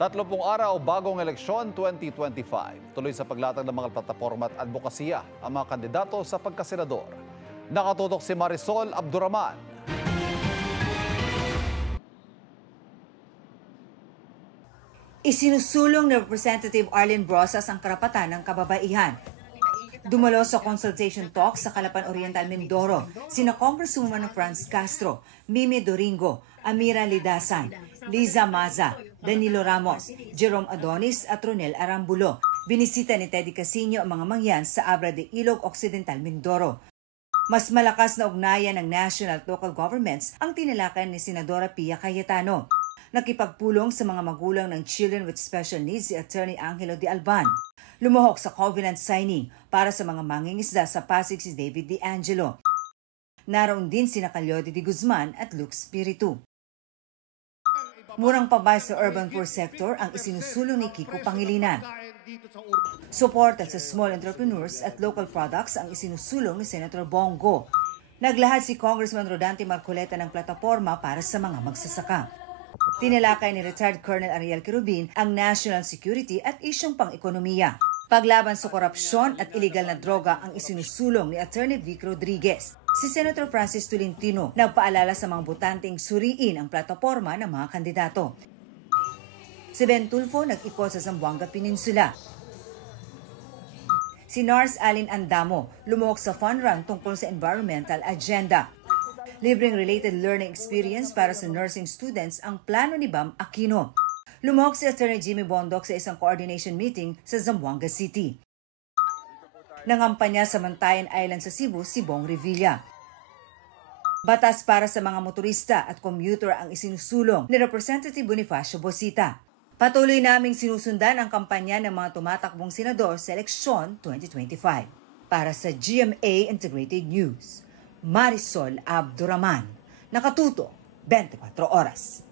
30 araw bagong eleksyon 2025. Tuloy sa paglatag ng mga plataporma at advokasya ang mga kandidato sa pagkasenador. Nakatutok si Marisol Abduraman. Isinusulong ni Representative Arlene Brosas ang karapatan ng kababaihan. Dumalo sa consultation talk sa Calapan Oriental, Mindoro, sina Congresswoman Franz Castro, Mimi Doringo, Amira Lidasan, Liza Maza, Danilo Ramos, Jerome Adonis at Ronel Arambulo. Binisita ni Teddy Casino ang mga mangyan sa Abra de Ilog Occidental, Mindoro. Mas malakas na ugnayan ng national at local governments ang tinalakay ni Senadora Pia Cayetano. Nakipagpulong sa mga magulang ng children with special needs si Attorney Angelo de Alban. Lumuhok sa covenant signing para sa mga mangingisda sa Pasig si David De Angelo. Naroon din sina Calyode de Guzman at Luke Spiritu. Murang pabay sa urban poor sector ang isinusulong ni Kiko Pangilinan. Suporta sa small entrepreneurs at local products ang isinusulong ni Senator Bongo. Naglahad si Congressman Rodante Marcoleta ng plataporma para sa mga magsasaka. Tinalakay ni retired Colonel Ariel Querubin ang national security at isyong pang-ekonomiya. Paglaban sa korupsyon at iligal na droga ang isinusulong ni Attorney Vic Rodriguez. Si Senator Francis Tolentino nagpaalala sa mga botanteng suriin ang plataporma ng mga kandidato. Si Ben Tulfo nag-ikot sa Zamboanga Peninsula. Si Nars Alin Andamo lumuhok sa fun run tungkol sa environmental agenda. Libreng related learning experience para sa nursing students ang plano ni Bam Aquino. Lumuhok si Attorney Jimmy Bondoc sa isang coordination meeting sa Zamboanga City. Nangampanya sa Mantayan Island sa Cebu si Bong Revilla. Batas para sa mga motorista at commuter ang isinusulong ni Representative Bonifacio Bosita. Patuloy naming sinusundan ang kampanya ng mga tumatakbong senador sa eleksyon 2025. Para sa GMA Integrated News, Marisol Abduraman, nakatuto 24 oras.